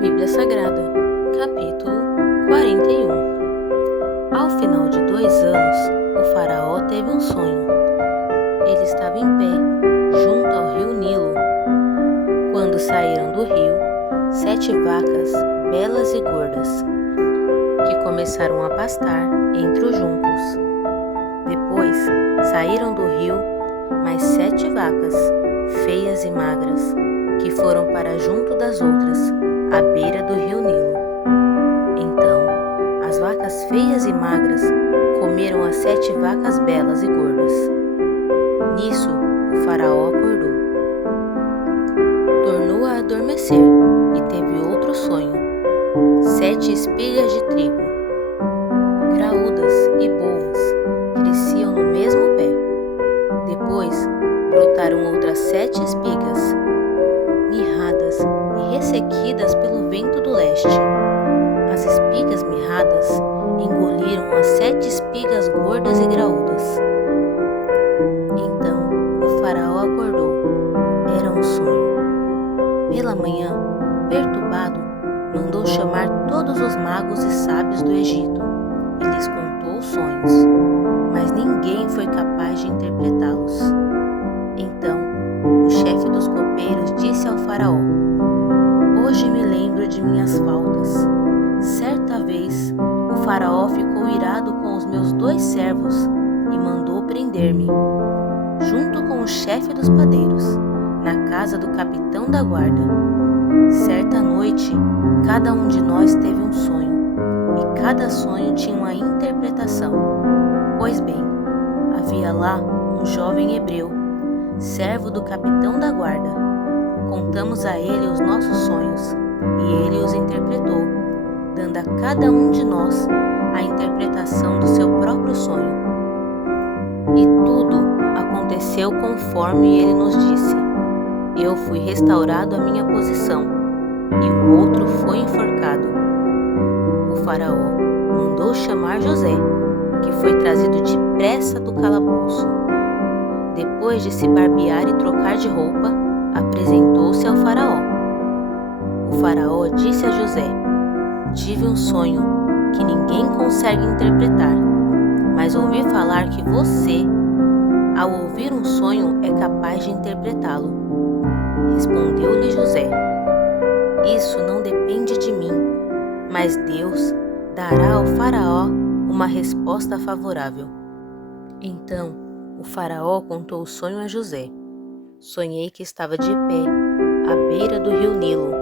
Bíblia Sagrada, capítulo 41. Ao final de 2 anos, o faraó teve um sonho. Ele estava em pé, junto ao rio Nilo. Quando saíram do rio, 7 vacas, belas e gordas, que começaram a pastar entre os juncos. Depois, saíram do rio mais 7 vacas, feias e magras, que foram para junto das outras, à beira do rio Nilo. Então, as vacas feias e magras comeram as 7 vacas belas e gordas. Nisso, o faraó acordou. Tornou a adormecer e teve outro sonho. 7 espigas de trigo, graúdas e boas, cresciam no mesmo pé. Depois, brotaram outras 7 espigas, mirradas e ressequidas pelo vento do leste. As espigas mirradas engoliram as 7 espigas gordas e graúdas. Então o faraó acordou. Era um sonho. Pela manhã, perturbado, mandou chamar todos os magos e sábios do Egito e lhes contou os sonhos, mas ninguém foi capaz de interpretá-los. Então o chefe dos copeiros disse ao faraó: "Hoje me lembro de minhas faltas. Certa vez, o faraó ficou irado com os meus 2 servos e mandou prender-me, junto com o chefe dos padeiros, na casa do capitão da guarda. Certa noite, cada um de nós teve um sonho, e cada sonho tinha uma interpretação. Pois bem, havia lá um jovem hebreu, servo do capitão da guarda. Contamos a ele os nossos sonhos, e ele os interpretou, dando a cada um de nós a interpretação do seu próprio sonho. E tudo aconteceu conforme ele nos disse. Eu fui restaurado à minha posição, e o outro foi enforcado." O faraó mandou chamar José, que foi trazido depressa do calabouço. Depois de se barbear e trocar de roupa, apresentou-se ao faraó. O faraó disse a José: "Tive um sonho que ninguém consegue interpretar, mas ouvi falar que você, ao ouvir um sonho, é capaz de interpretá-lo." Respondeu-lhe José: "Isso não depende de mim, mas Deus dará ao faraó uma resposta favorável." Então o faraó contou o sonho a José. "Sonhei que estava de pé, à beira do rio Nilo,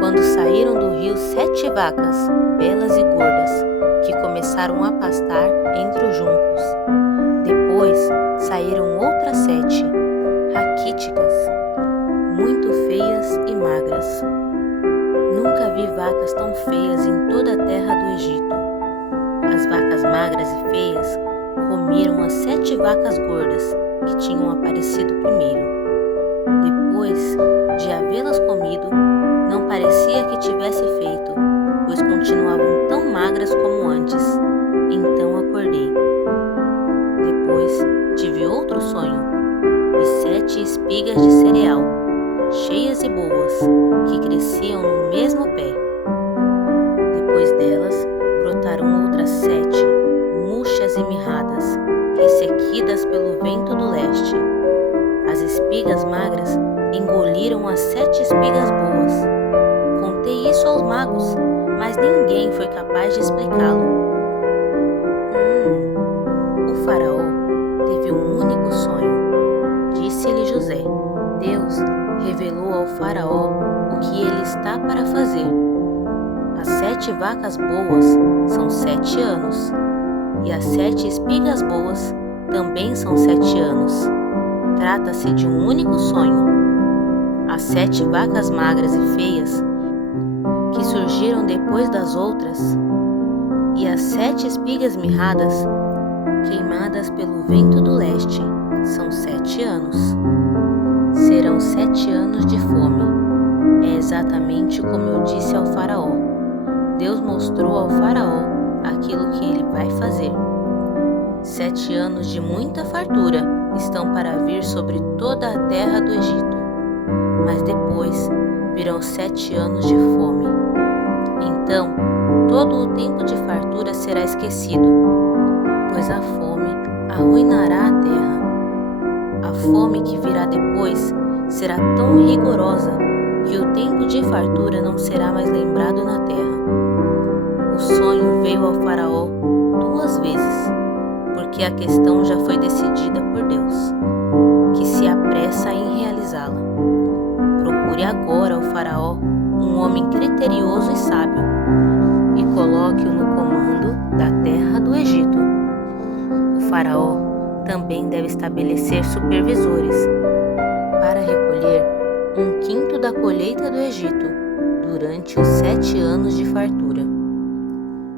quando saíram do rio 7 vacas, belas e gordas, que começaram a pastar entre os juncos. Depois saíram outras 7, raquíticas, muito feias e magras. Nunca vi vacas tão feias em toda a terra do Egito. As vacas magras e feias comeram as 7 vacas gordas que tinham aparecido primeiro. Depois de havê-las comido, não parecia que tivesse feito, pois continuavam tão magras como antes. Então acordei. Depois tive outro sonho. Vi 7 espigas de cereal, cheias e boas, que cresciam no mesmo pé. Depois delas, brotaram outras 7, murchas e mirradas, ressequidas pelo vento do leste. As espigas magras engoliram as 7 espigas boas. Contei isso aos magos, mas ninguém foi capaz de explicá-lo." O faraó teve um único sonho. Disse-lhe José: "Deus revelou ao faraó o que ele está para fazer. As 7 vacas boas são 7 anos, e as 7 espigas boas também são 7 anos. Trata-se de um único sonho. As 7 vacas magras e feias, que surgiram depois das outras, e as 7 espigas mirradas, queimadas pelo vento do leste, são 7 anos. Serão 7 anos de fome." É exatamente como eu disse ao faraó. Deus mostrou ao faraó aquilo que ele vai fazer. 7 anos de muita fartura estão para vir sobre toda a terra do Egito, mas depois virão 7 anos de fome. Então, todo o tempo de fartura será esquecido, pois a fome arruinará a terra. A fome que virá depois será tão rigorosa que o tempo de fartura não será mais lembrado na terra. O sonho veio ao faraó 2 vezes, porque a questão já foi decidida por Deus, que se apressa em realizá-la. Procure agora ao faraó um homem criterioso e sábio, e coloque-o no comando da terra do Egito. O faraó também deve estabelecer supervisores para recolher 1/5 da colheita do Egito durante os 7 anos de fartura.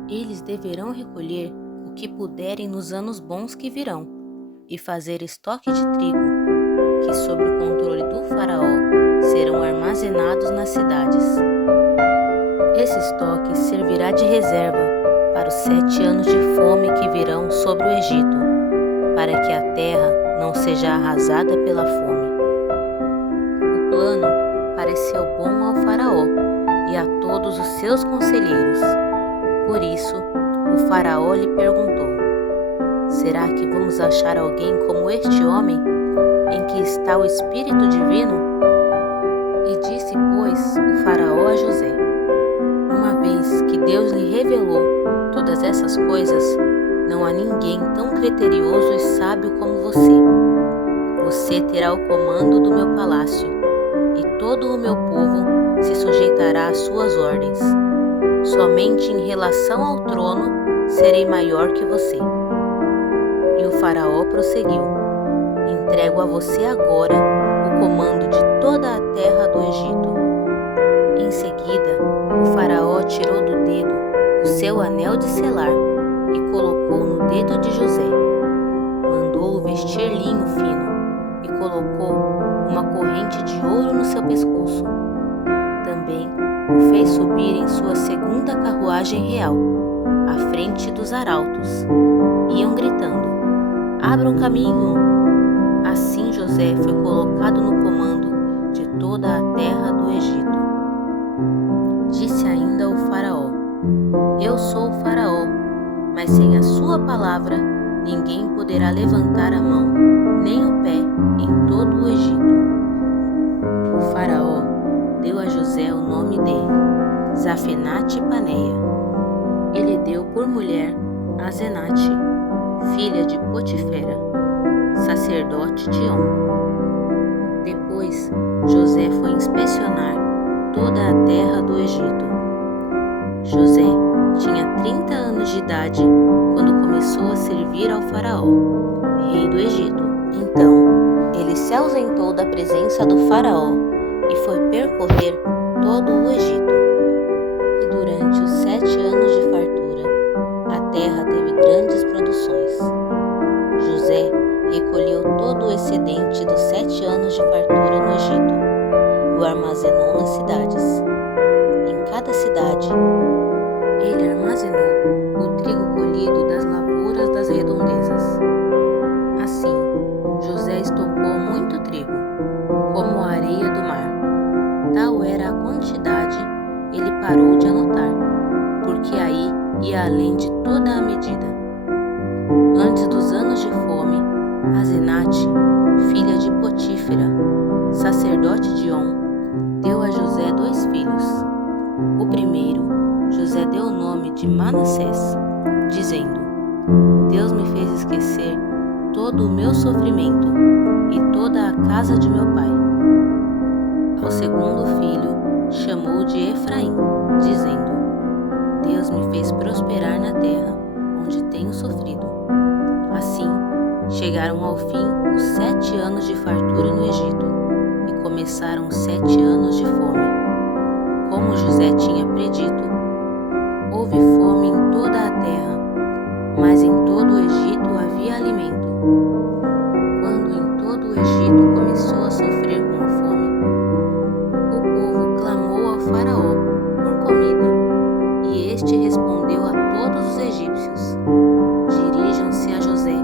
Eles deverão recolher o que puderem nos anos bons que virão e fazer estoque de trigo, que sob o controle do faraó serão armazenados nas cidades. Esse estoque servirá de reserva para os 7 anos de fome que virão sobre o Egito, para que a terra não seja arrasada pela fome. O plano pareceu bom ao faraó e a todos os seus conselheiros. Por isso, o faraó lhe perguntou: será que vamos achar alguém como este homem, em que está o Espírito Divino? E disse, pois, o faraó a José: uma vez que Deus lhe revelou todas essas coisas, não há ninguém tão criterioso e sábio como você. Você terá o comando do meu palácio, e todo o meu povo se sujeitará às suas ordens. Somente em relação ao trono serei maior que você. E o faraó prosseguiu: entrego a você agora o comando de toda a terra do Egito. Em seguida, o faraó tirou do dedo o seu anel de selar e colocou no dedo de José. Mandou-o vestir linho fino e colocou uma corrente de ouro no seu pescoço. Também o fez subir em sua segunda carruagem real, à frente dos arautos. Iam gritando: abram caminho! Assim José foi colocado no comando de toda a terra do Egito. Disse ainda o faraó: eu sou o faraó, mas sem a sua palavra ninguém poderá levantar a mão nem o pé em todo o Egito. O faraó deu a José o nome de Zafenate-Paneia. Ele deu por mulher a Asenate, filha de Potifera, sacerdote de On. Depois José foi inspecionar toda a terra do Egito. José tinha 30 anos de idade quando começou a servir ao faraó, rei do Egito. Então ele se ausentou da presença do faraó e foi percorrer todo o Egito. E durante os 7 anos de fartura, a terra teve grandes produções. José recolheu todo o excedente dos 7 anos de fartura no Egito e o armazenou nas cidades. Em cada cidade, ele armazenou o trigo colhido das lavouras das redondezas. Assim, José estocou muito trigo, como a areia do mar. Tal era a quantidade, ele parou de anotar, porque aí ia além de toda a medida. Antes dos anos de fome, Asenate, filha de Potífera, sacerdote de On, deu a José 2 filhos. O primeiro, José deu o nome de Manassés, dizendo: Deus me fez esquecer todo o meu sofrimento e toda a casa de meu pai. Ao segundo filho, chamou de Efraim, dizendo: Deus me fez prosperar na terra onde tenho sofrido. Assim, chegaram ao fim os 7 anos de fartura no Egito e começaram os 7 anos de fome. Como José tinha predito, houve fome em toda a terra, mas em todo o Egito havia alimento. Quando em todo o Egito começou a sofrer com a fome, o povo clamou ao faraó por comida, e este respondeu a todos os egípcios: dirijam-se a José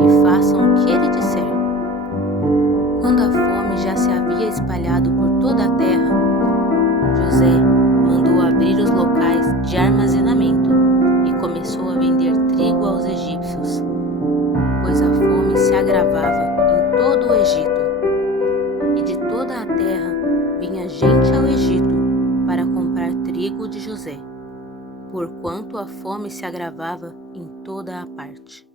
e façam o que ele disser. Quando a fome já se havia espalhado por toda a terra, José mandou abrir os locais de terra, vinha gente ao Egito para comprar trigo de José, porquanto a fome se agravava em toda a parte.